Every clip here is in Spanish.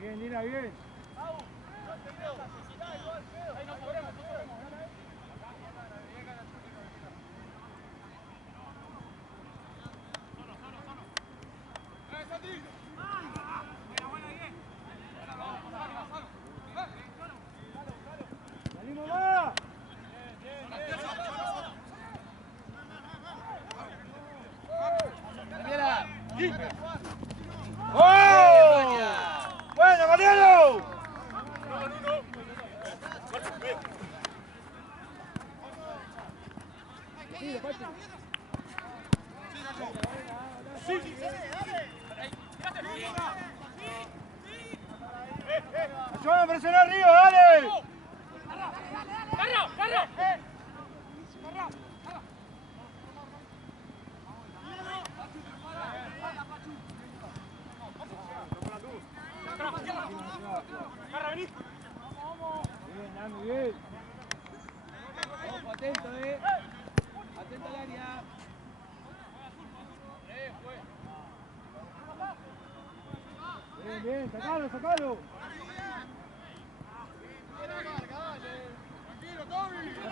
Bien, Dina, bien. ¡Salimos más! ¡Oh! ¡Bueno, Mariano! ¡Ayúdame a presionar arriba, dale! Bien, Dami, bien. Ojo, atento, atento al área. Bien, bien, sacalo, sacalo.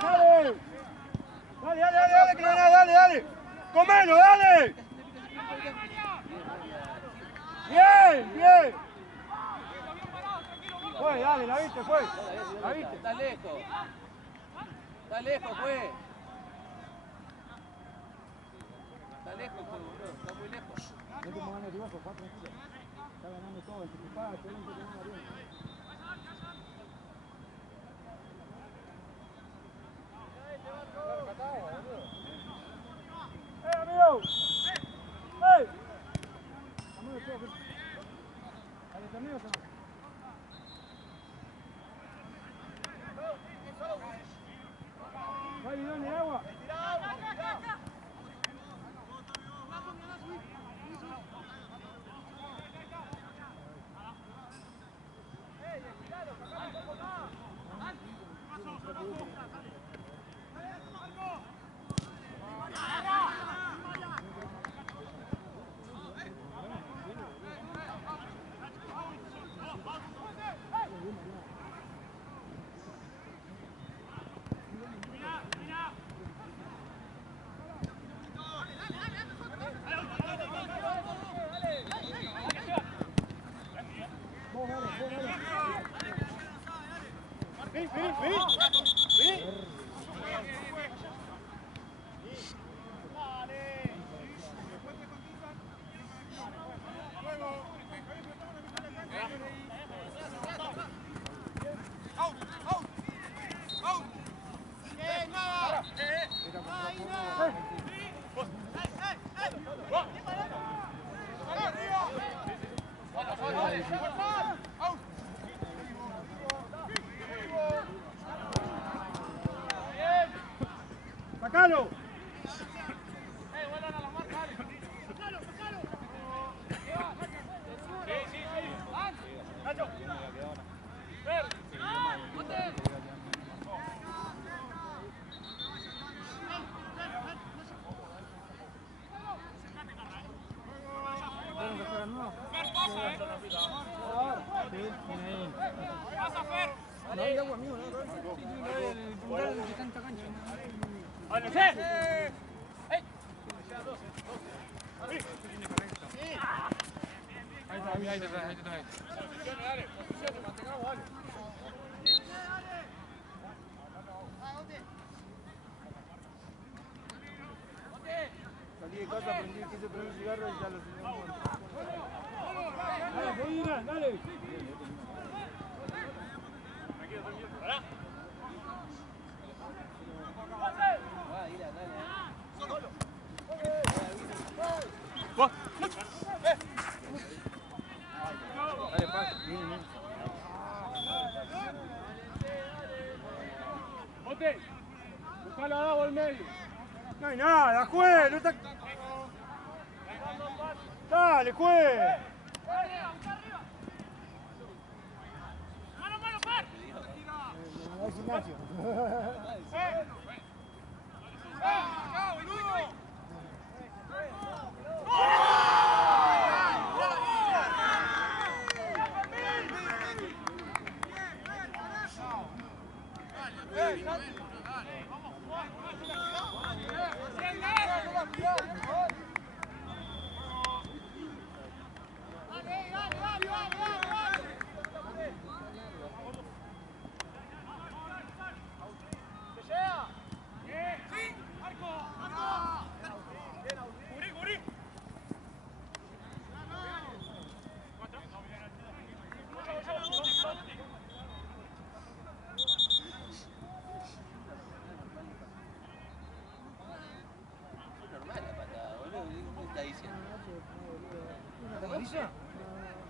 Dale. Dale, dale, dale, dale, que no hay nada, dale, dale. Con menos, dale. Bien, bien. Fue, dale, la viste, fue. La viste. Está lejos. Está lejos, fue. Está lejos, bro. Está muy lejos. No te pongas nervioso, Juan, tranquilo. Está ganando todo, anticipado, todo bien, todo bien. Amigo! ¡Hey! Amigo, todo. ¿Al torneo o no? ¿No hay bidón de agua? ¡Sacalo! Salí de casa, quise prender un cigarro y ya lo teníamos. Dale, Medina, dale. Dale, pasa. Bien, bien. ¡Bote! ¡Buscalo abajo al medio! No hay nada, juez, no está... Dale, juez. ¡Mano, mano, par! Al gimnasio. ¡Acá, boludo!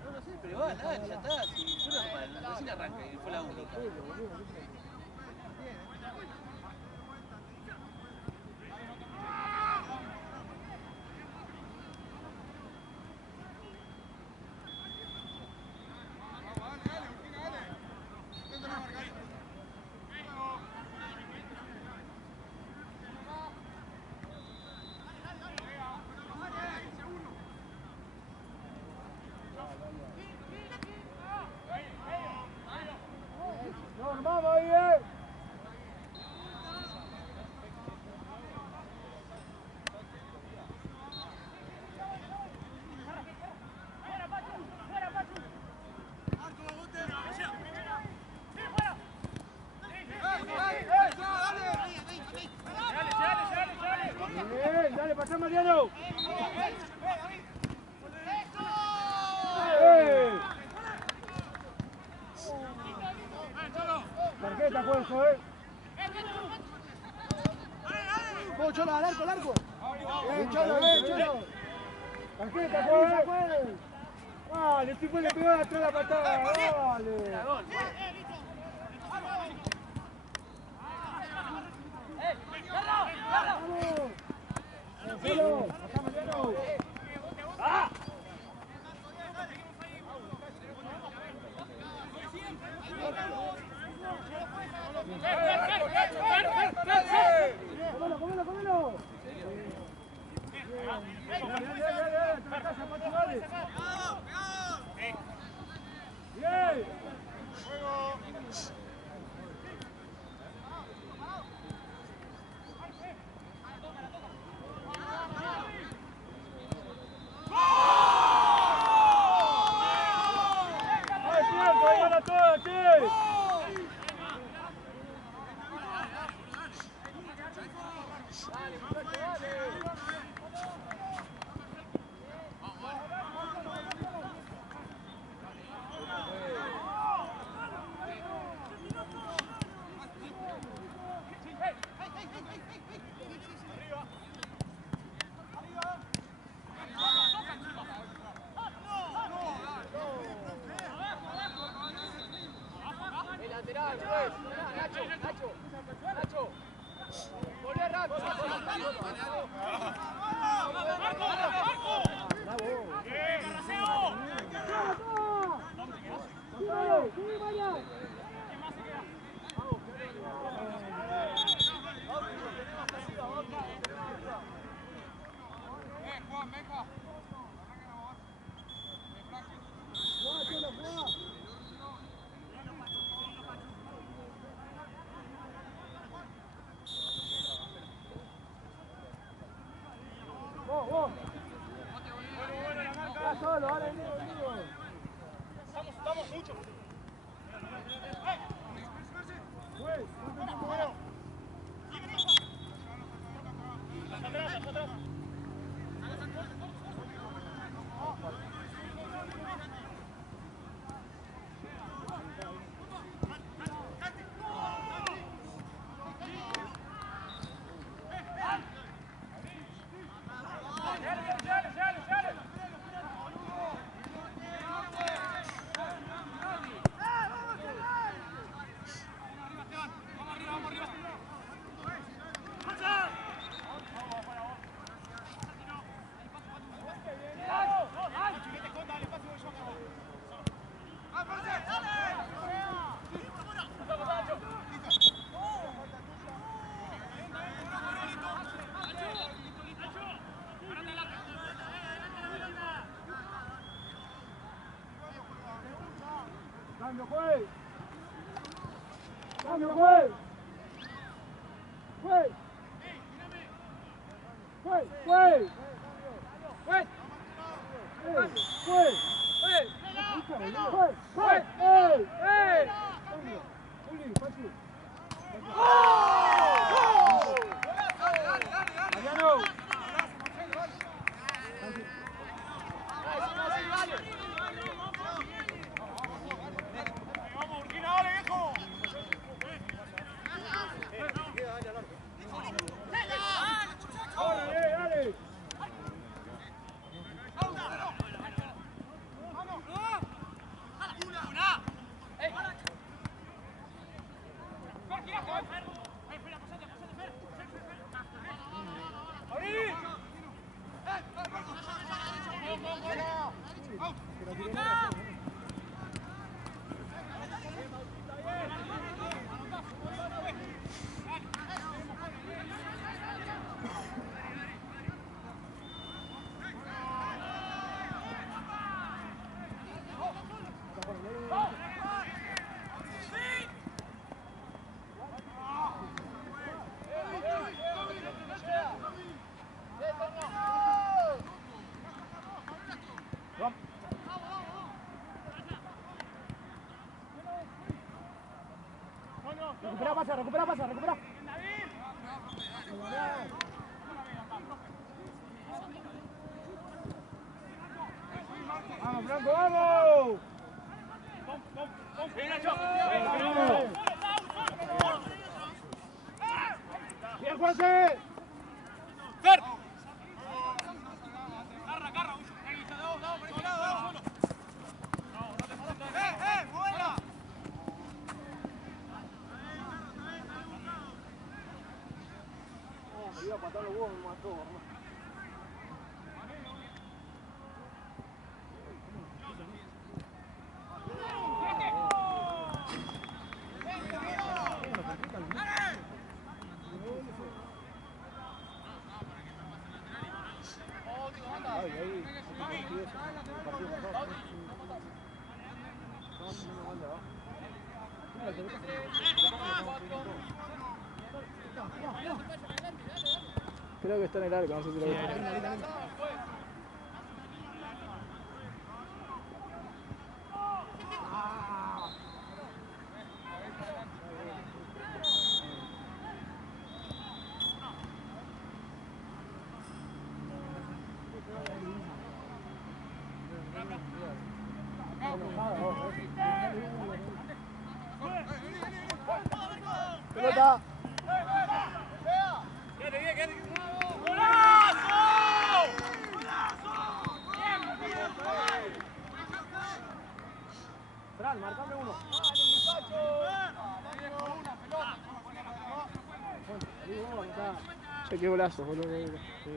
No lo sé, pero va, dale, ya está. Si fue normal, recién arranca y fue la única. ¡Vamos, bien! Dale, pasá, Mariano. Tarjeta, Juanjo, ¡Vamos, Cholo, al arco, al arco! Cholo, Cholo! ¡Tarjeta, Juanjo! ¡Vale, el tipo le pegó atrás la patada! ¡Vale! ¡Vamos! ¡Cholo! ¡Pasá, Mariano! ¡Ah! ¡Cómelo, cómelo! ¡Bien! Nacho, volvé rápido. Juan, venga. Solo, ahora Estamos mucho. ¡Cambio, juez! ¡Cambio, juez! ¡Juez! ¡Juez! ¡Juez! ¡Juez! ¡Juez! ¡Juez! Recupera pasa, recupera. Vamos, Franco, vamos. Bien, Juanse. Fer. ¡Fuera! Me iba a patar los huevos, me mató, hermano. Creo que está en el arco, no sé si lo viste. Pelota. Fran, marcame uno. Che, qué golazo, boludo. Sí.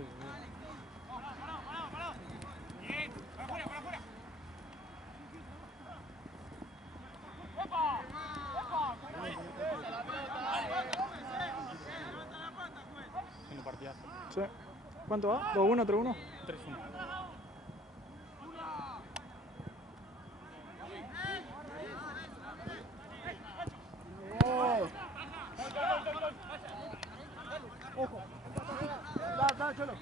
¿Cuánto va? ¿2-1, 3-1? 3-1. Ojo. Da, Cholo.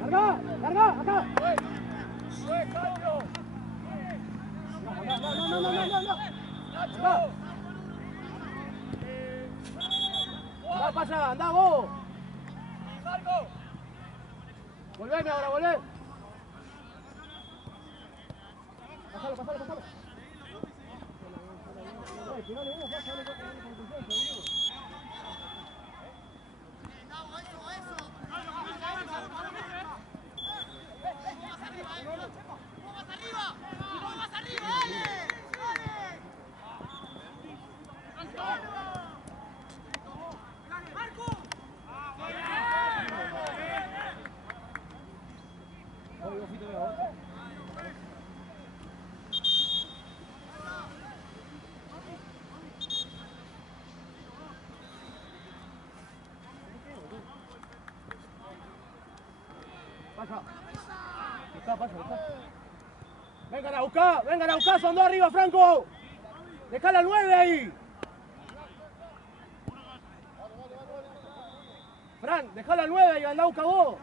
¡Larga! ¡Acá! ¡No pasa! ¡Andá vos! ¡Volveme ahora, volvé! Pasalo. ¡Marco! Pasa. Pasa. Vengan a buscar, son dos arriba, Franco. Dejala al 9 ahí. Fran, dejala al 9 y anda a buscar vos.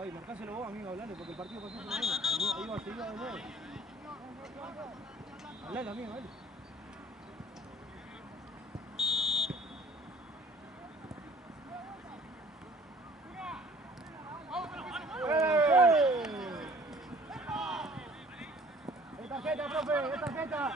Ay, marcáselo vos, amigo, hablale, porque el partido pasó por ahí. Ahí va a seguir de nuevo. Hablale, amigo, dale. ¡Es tarjeta, profe! ¡Es tarjeta!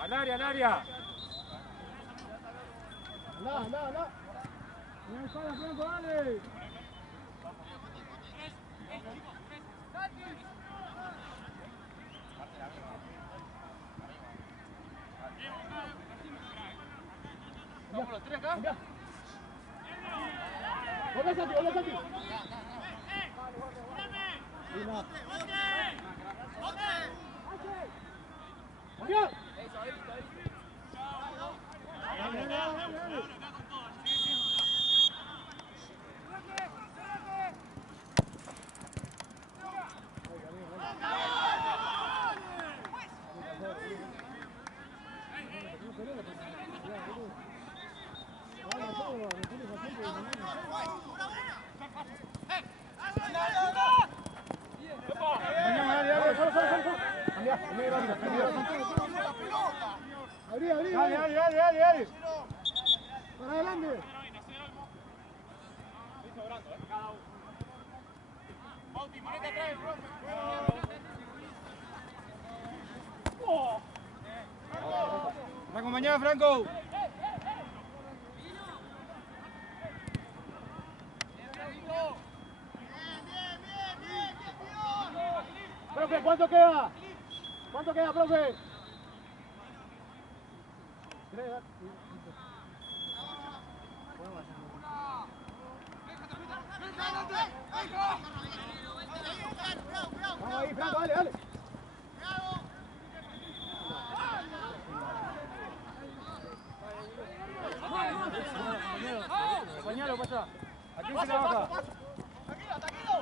Al área. Anda. Mira el palo, Franco, dale. ¿Vamos los tres acá? Hola, Santi. ¡Campeón! Dale. Para adelante. ¿Me acompañás, Franco? Profe, ¿cuánto queda? Profe? 3. Vamos ahí, Franco, dale. Compañero, pasa. ¿A quién se trabaja? Tranquilo.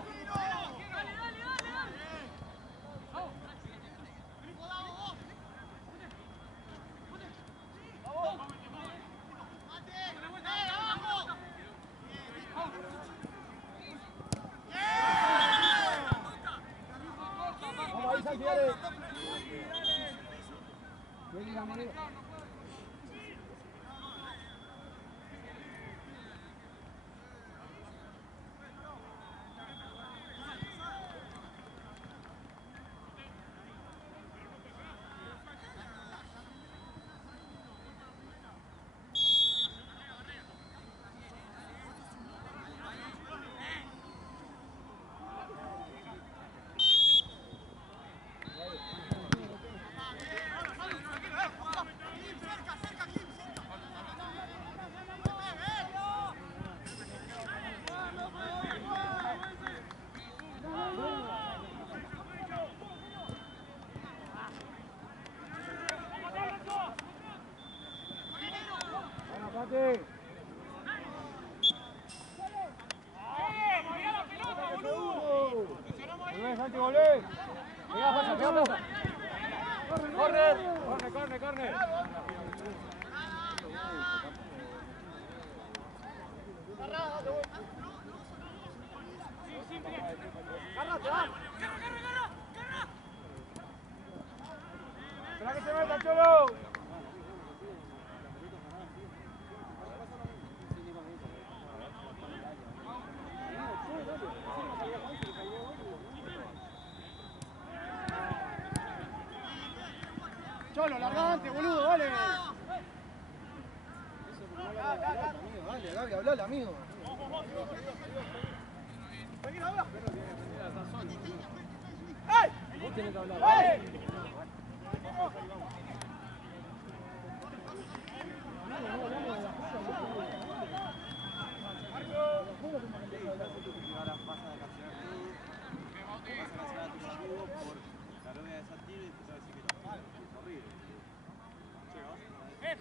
Vamos ahí, Santi, dale. Santi. Volvé, Santi, volvé. Pasa. Corre. Espera que se meta, Cholo. Cholo, largante, boludo, dale. Dale, Gaby, hablale, amigo. ¡Ey! Vos tenés que hablar. ¡Ey! No, Ahora vas a cancelar todo, vas a cancelar a tus amigos por la novia de Santino y empezar a decir que no. Es horrible. Che,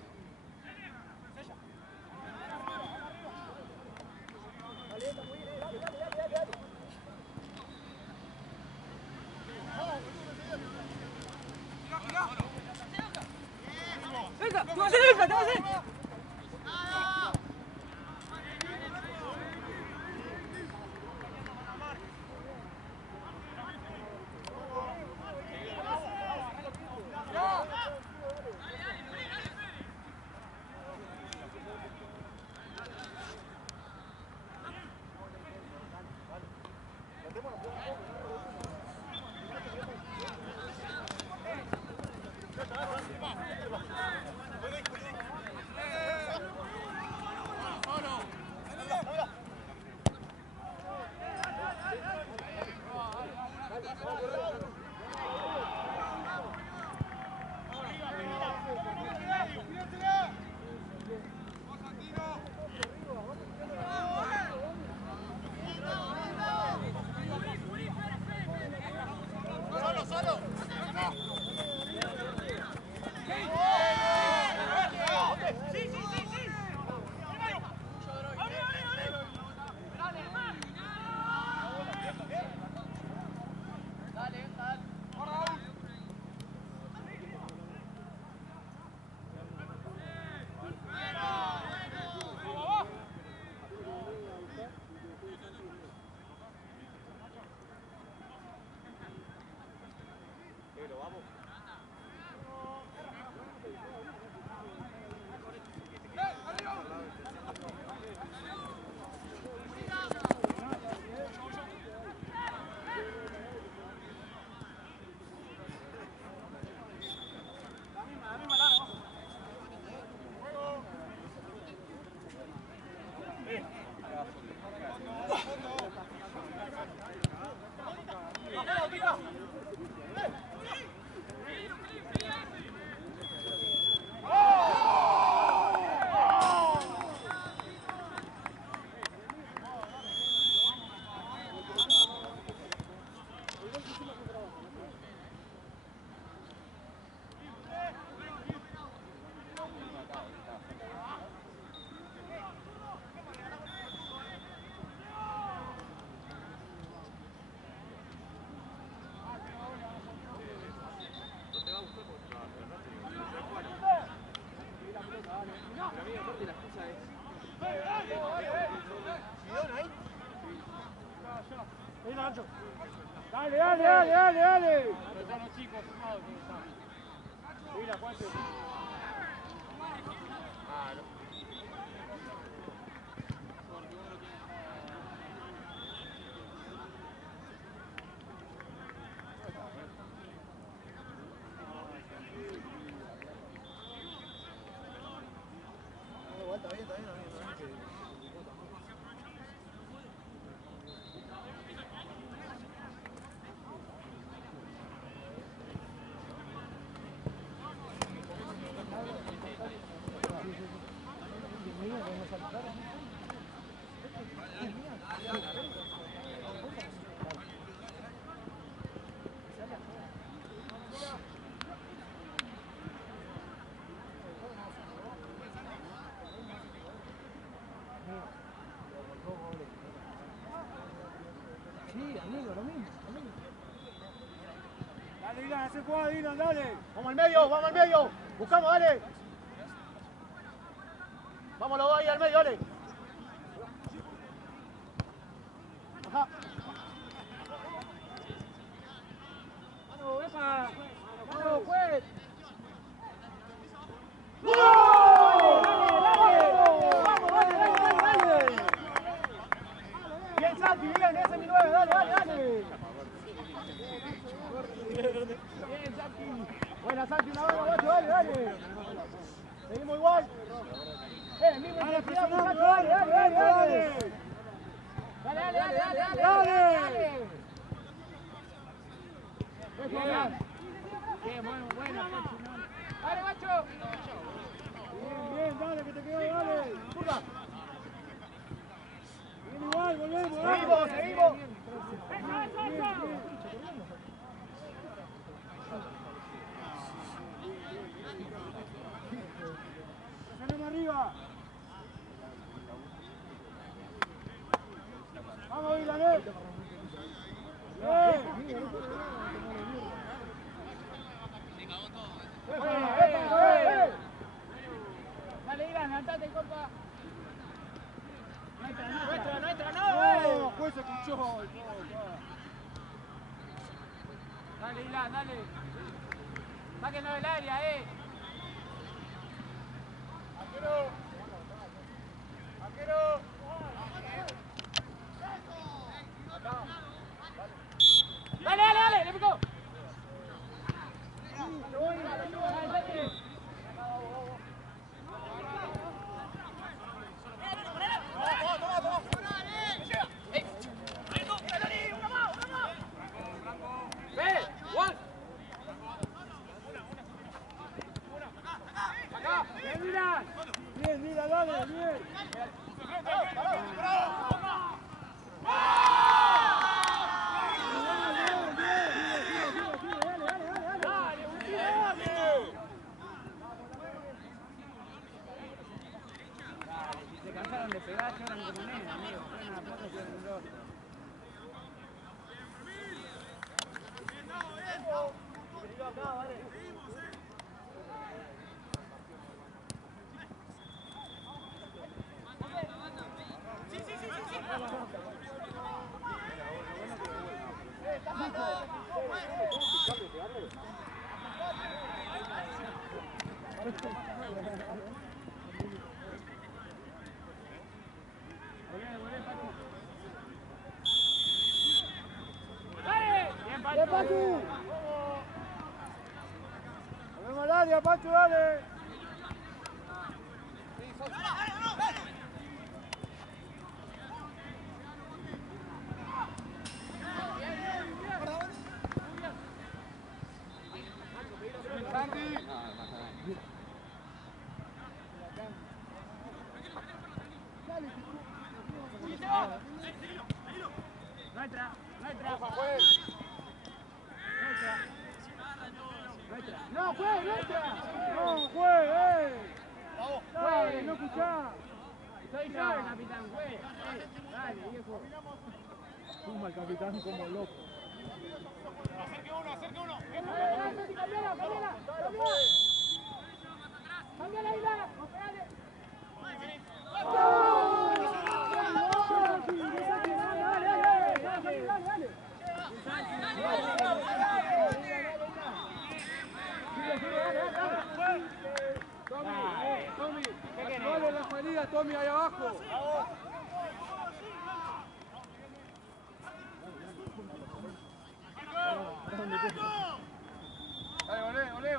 vamos a Dale, dale, dale, dale, dale. Mira, ¿cuánto? Está bien, está bien. Dale, Dylan, hace jugada, Dylan, dale. Vamos al medio. Buscamos, dale. Vamos los dos ahí al medio, dale. Ajá. Vamos, epa. Vamos, pues. Dale. Bien, Santi, bien, ese es mi 9, dale. Bien, Santi. Buena, Santi, una hora, guacho, dale. Seguimos igual. Mismo intensidad, muchachos, dale. Dale. Bien, buena. Dale, guacho. Bien, dale, que te quedó, dale. Curva. Igual, volvemos. Seguimos, seguimos. Presionemos arriba. Vamos, Ilan. Dale, Ilan, andate, corta. No entra, no. Juez se escuchó. Dale, Ilan, dale. Sáquenlo del área, Arquero. Arquero. Dale, le picó. Bien, mira, dale, bien. Se cansaron de pegar, lloran como nena, amigo. Ponen la plata y lloran el otro. Acá, vale. ¡Bien, Pachu! ¡Volvemos al área, Pachu, dale! No entra. No, juez, no entra. No, juez, Dale, no escuchá. Soy yo el capitán, juez. Dale, viejo. Suma el capitán como loco. Acerque uno. Cambiala. Cambiala, Ilan. Dale. Tommy, dale la salida, Tommy, ahí abajo. Dale, olé.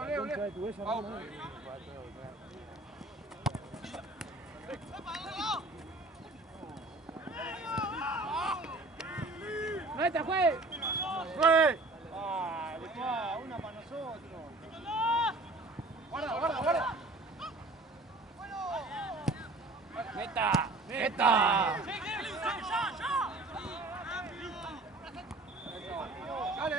¡No está, juez! Una para nosotros. Guarda. ¡Meta! Dale.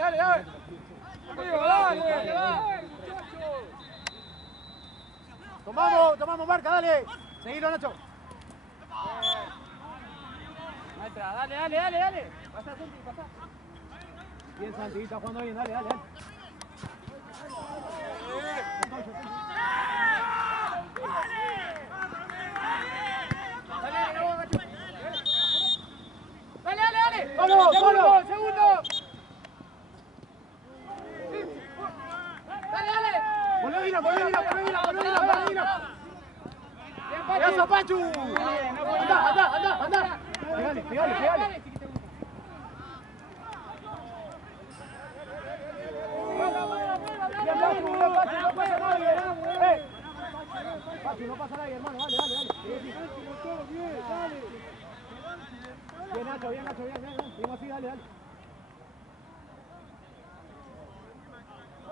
Tomamos marca, dale. Seguilo, Nacho. Maestra, dale. Pasá, Santi, pasá. Bien, Santi, está jugando bien, dale. Dale. ¡Vamos! ¡Segundo! Dale. Volvió Vina. ¡Pedazo, Pachu! ¡Anda! Pegale. Pachu, no pasa nadie, hermano, dale. Bien, Nacho, bien. Seguimos así, dale.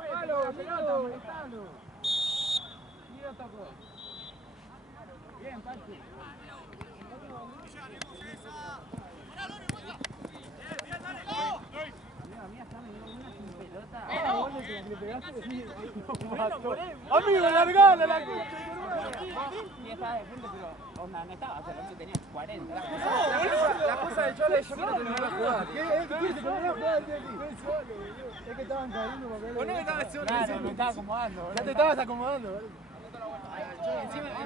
La pelota, molestalo. Mira, tocó. Bien, Pachu. Amigo, largale la concha. Y estaba de frente, pero onda, no estaba, o sea, no tenía 40. La cosa de Chole, yo quiero terminar la jugada. ¿Qué quieres terminar la jugada? Es que estaban cayendo para ver. No estaba solo. Claro, me estaba acomodando. Ya te estabas acomodando.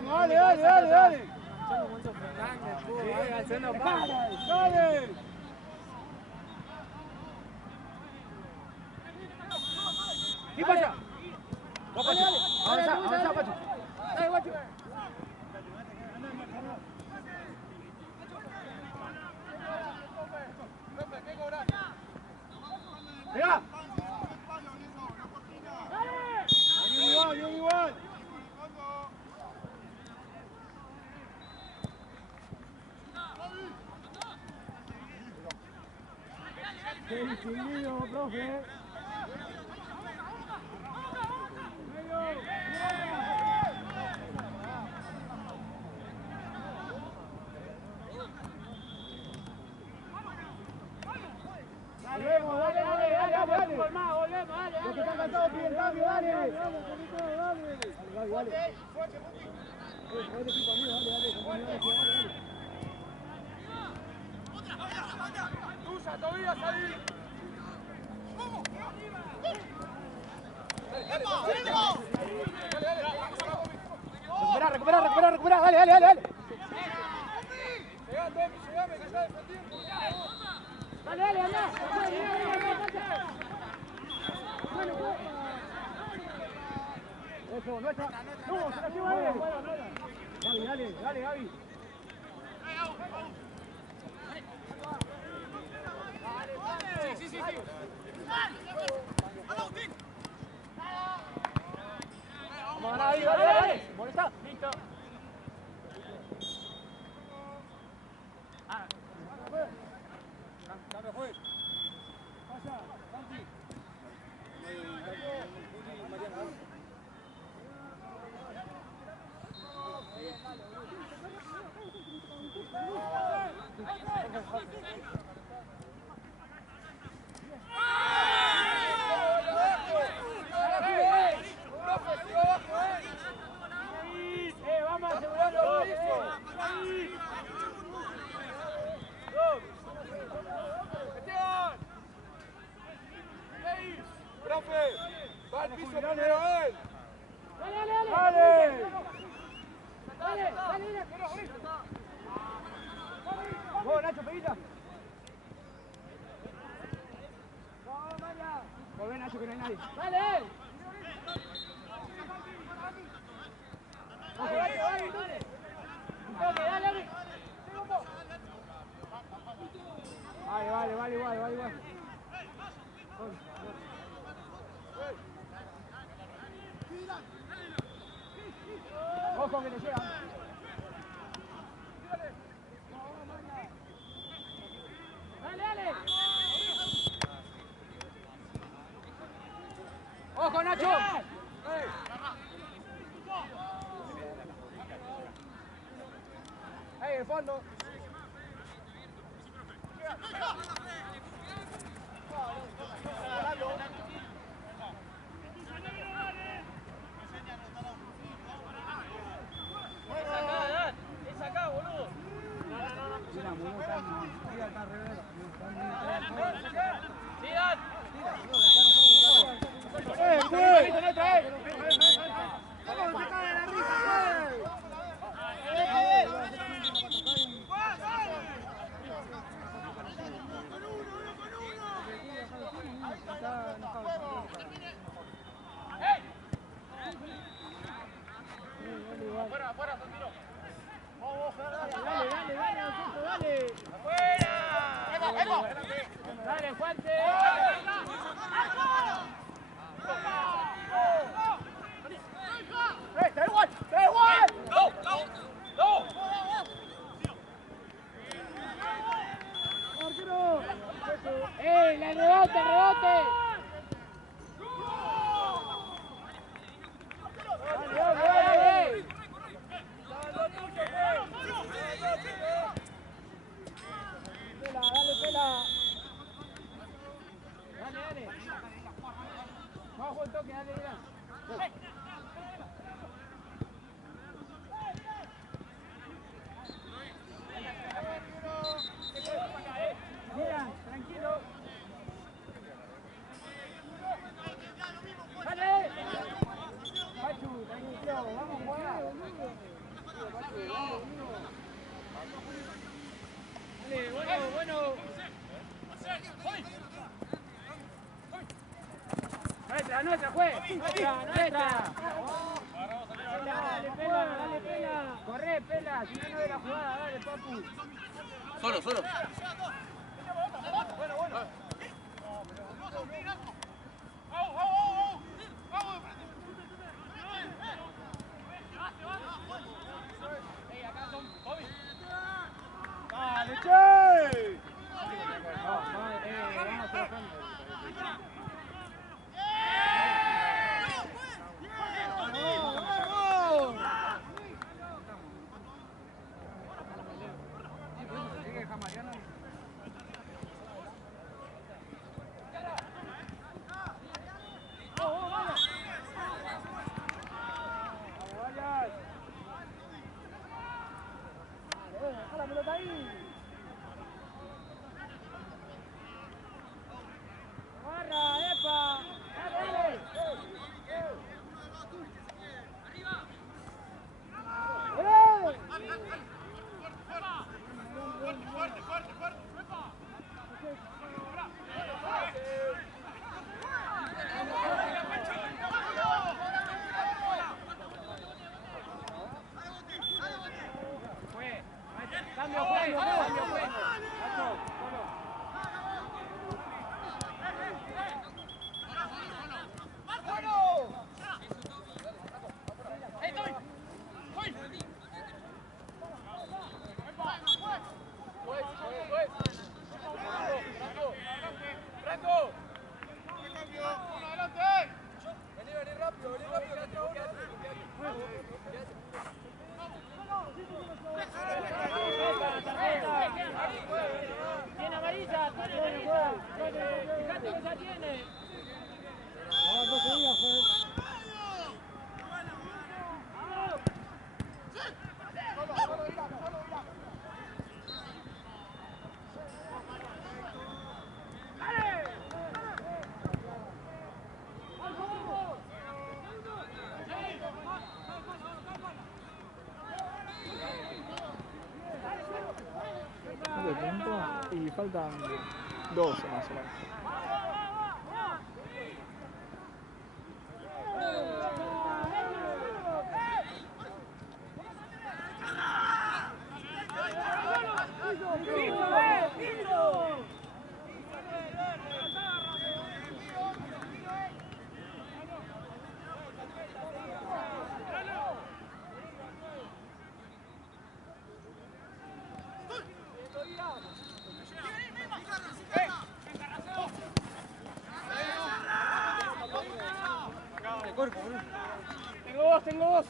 Dale, dale, dale, dale. Dale. ¿Qué pasa? Avanza, avanza, Pacho. Dale, guacho. ¡Pega! ¡Igual, igual! ¡Qué distinguido, profe! Volvemos, dale, dale, dale, dale. Los que están cansados piden cambio, dale. Dale, Gaby, dale. Dale, equipo amigo, dale, dale. Tuya, Tobías ahí. Recupera, dale, dale, dale. Llegá, Tommy, llegame, que está defendiendo. Dale, dale, anda. Eso, nuestra. No, se la lleva él. Gaby, dale, dale, Gaby. Sí. Vamos a ganar ahí, dale. Molesta. Listo. Dame, juez. Pasa, Santi. Vamos a asegurarlo. ¡Profe! ¡Va al piso primero él! ¡Dale! ¡Vos, Nacho, pedita! Volvé, Nacho, que no hay nadie. ¡Dale! Vale, igual. Ojo que le llega. Dale. Ojo, Nacho. Ahí, el fondo. Es acá, boludo. Afuera, Santino. Dale. ¡Afuera! Dale, Juanse. nuestra, juez. Nuestra. Dale, pela. Corre, pela. Si no, no de la jugada. Dale, papu. Solo. ¡Dale, che! Vamos trabajando. La pelota ahí. Barra, epa. Dale. Cambio, juego. Tiene amarilla, fíjate que ya tiene. No se diga, de tiempo y faltan 12 más o menos. Tengo dos.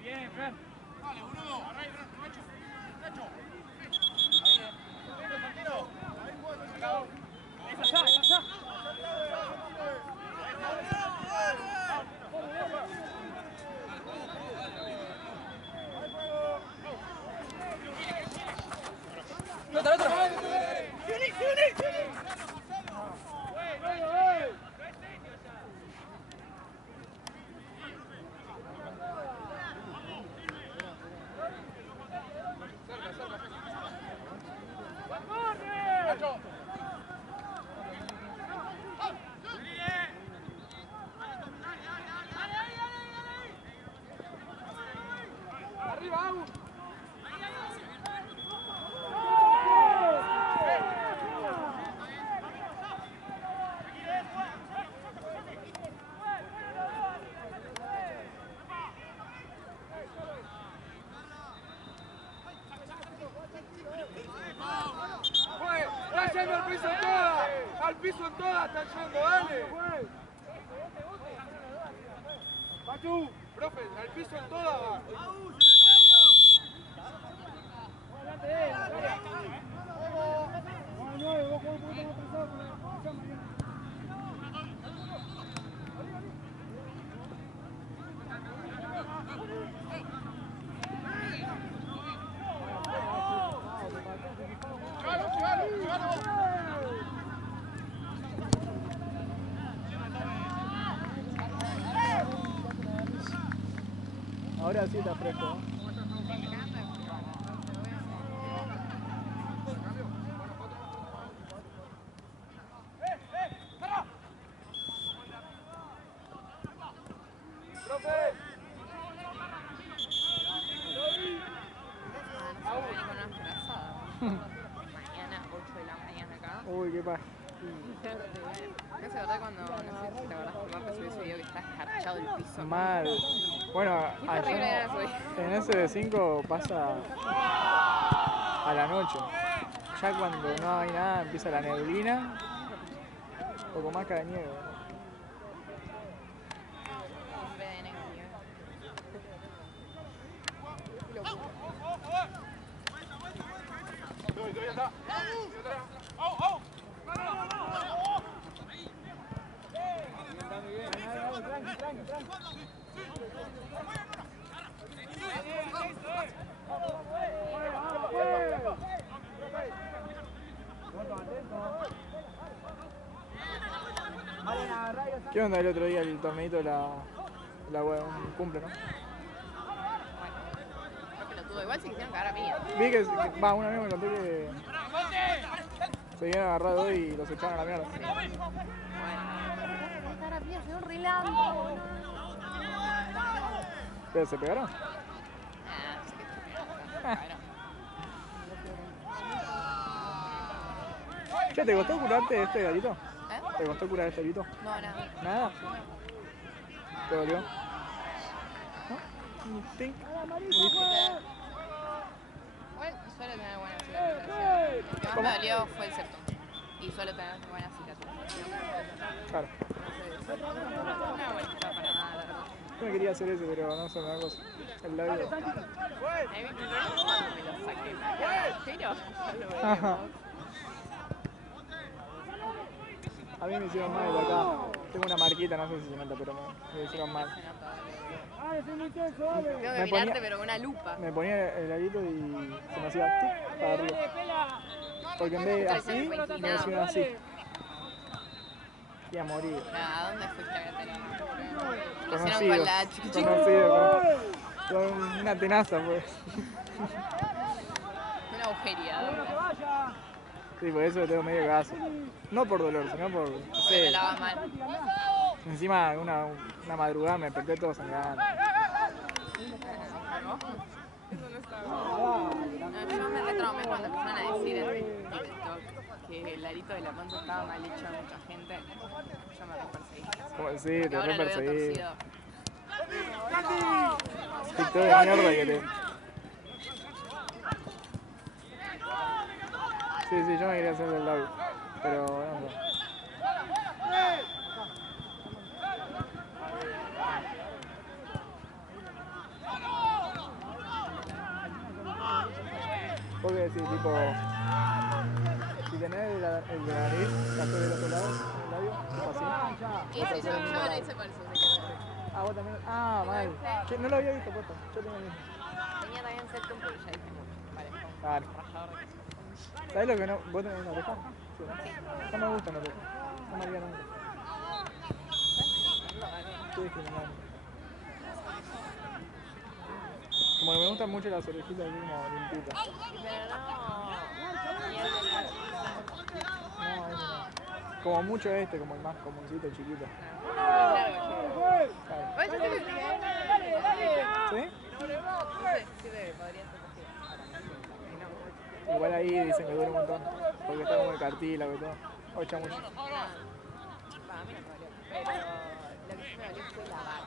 Bien, Fran. Vale, 1-2. Esa ya. Al piso en todas, están yendo, dale. Pachu, profe, al piso en todas. Ahora sí está fresco. Uy, qué pasa. ¿No se verdad cuando, no sé si te acordás que Marta subió ese video que está escarchado el piso? Mal. Bueno, Qué terrible allá era eso. en ese de 5 pasa a la noche. Ya cuando no hay nada empieza la neblina. O con marca de nieve. En vez de negro, nieve. ¿Qué onda el otro día el torneito de un cumple, no? Bueno, creo que lo tuvo. Igual se quisieron cagar a mí. Vi que, un amigo me contó que se habían agarrado hoy y los echaron a la mierda. Cagar a mí, se un relámpago. ¿Pero se pegaron? Che, ¿te costó curarte este gatito? ¿Eh? ¿Te costó curar este gatito? No, nada. ¿Nada? ¿Te dolió? ¿No? Ni tink. Igual suele tener buena cicatrización. Lo que más me dolió fue el septum. Y suele tener buena cicatrización. Claro. No me molesta para nada, la verdad. Yo me quería hacer eso, pero no sé, me da cosa. El labio. A mí me problema cuando me lo saqué. Pero yo lo veo. A mí me hicieron mal de acá. Tengo una marquita, no sé si se nota, pero me hicieron mal. Tengo que mirarte, pero con una lupa. Me ponía el ladito y se me hacía tic para arriba. Porque en vez de así, me hicieron así. Y a morir. ¿A dónde fuiste a veterinario? Lo hicieron Conocido, con la chiquichiqui. conocido, con una tenaza, pues. Una agujería. Sí, por eso tengo medio gaso. No por dolor, sino por, no Se sé. me lava mal. Encima una madrugada me desperté todo sangrando. No, yo me retraumé cuando empezaron a decir en TikTok que el arito de la panza estaba mal hecho a mucha gente. Yo me re-perseguí. Como, sí, te Ahora lo veo re-perseguí. torcido. TikTok de mierda que te... Sí, yo me quería hacer el labio, pero no sé. ¿Vos qué decís, tipo, si tenés el de la nariz, la haces del otro lado, el labio, tipo así? Y sí, yo me lo hice por eso, así que... Ah, vos también, mal. ¿Qué? No lo había visto puesto, yo tengo el mismo. Tenía también septum, pero ya dije mucho. Vale, Claro. rajador de queso. ¿Sabés lo que no? ¿Vos tenés una oreja? Sí, ¿no? No me gusta una oreja. No me haría nunca. Estoy discriminando. Como que me gustan mucho las orejitas así como limpitas. Pero No, ese no. Como mucho este, como el más comuncito, chiquito. claro. Claro. Oye, yo te ¿Sí? no sé, sí podría ser posible. Igual ahí dicen que duele un montón. Porque está como el cartílago y todo. O chamuyo. A mí no me dolió. Pero lo que sí me dolió fue la barra.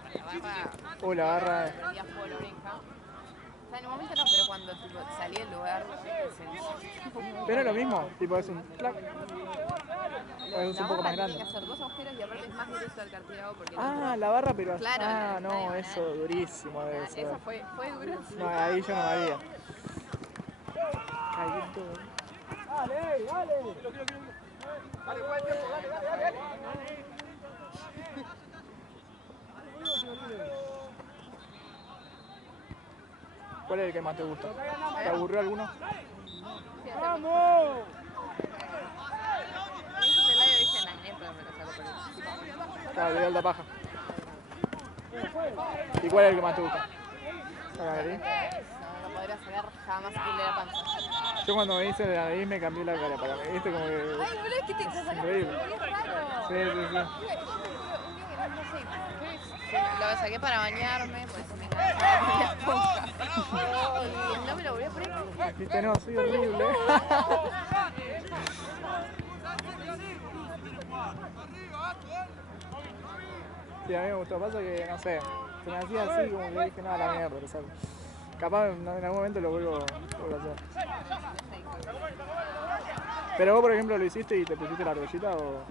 La barra. Me prendía fuego la oreja. O sea, en un momento no, pero cuando tipo, salí del lugar se Pero es lo mismo, tipo es un clac. O es un poco más grande. Tiene que hacer 2 agujeros y aparte es más directo al cartílago porque... La barra, pero así. Claro, No, eso durísimo debe ser. Eso fue duro. No, ahí yo no me haría. Caí todo. Dale. ¿Cuál es el que más te gusta? ¿Te aburrió alguno? ¡Vamos! Ese labio dije en acné, pero me lo saco por el... Claro, de alta paja. ¿Y cuál es el que más te gusta? ¿La nariz? No podría saber jamás el de la panza. Yo cuando me hice la nariz me cambió la cara para mí. ¿Viste como que...? Ay, boludo, es que te sacas increíble. raro. Sí. Un día que no sé, lo saqué para bañarme, pues me encanta la esponja. Y no me lo volví a poner. Dijiste, no, soy horrible. Sí, a mí me gustó. Pasa que, no sé, se me hacía así como que dije, no, la mierda, lo saco. Capaz en algún momento lo vuelvo a hacer. Pero vos, por ejemplo, lo hiciste y te pusiste la argollita o...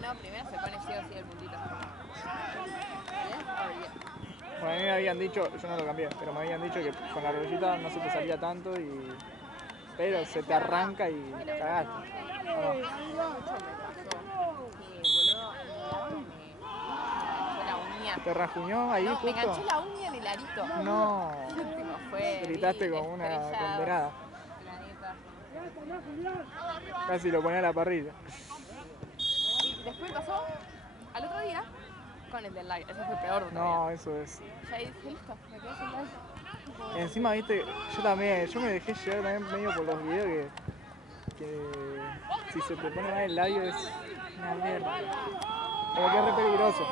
No, primero se pone sí o sí el puntito. Bueno, a mí me habían dicho, yo no lo cambié, pero me habían dicho que con la argollita no se te salía tanto y... Pero se te arranca y cagaste. ¿O no? ¿Te rajuñó ahí no, justo? Me enganchó la uña en el arito. No. Fue Gritaste como una estrellado. condenada. Planeta. Casi lo ponía a la parrilla. Y después pasó al otro día con el del live. Ese fue peor todavía. No, eso es. Ya dije, listo, me quedé sin live. Encima, viste, yo me dejé llevar también medio por los videos que si se te pone mal el labio es una mierda. Como que es re peligroso.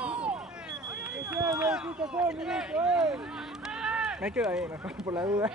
Me quedo ahí, mejor por la duda.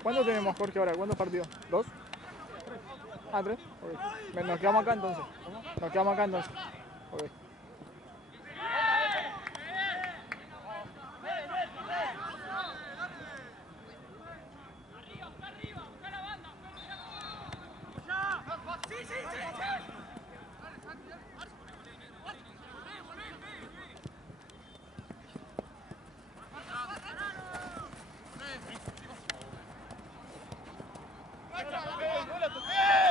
¿Cuántos tenemos, Jorge, ahora? ¿Cuántos partidos? ¿2? Ah, 3. Okay. Nos quedamos acá entonces. Nos quedamos acá entonces. Okay. ¡Eh!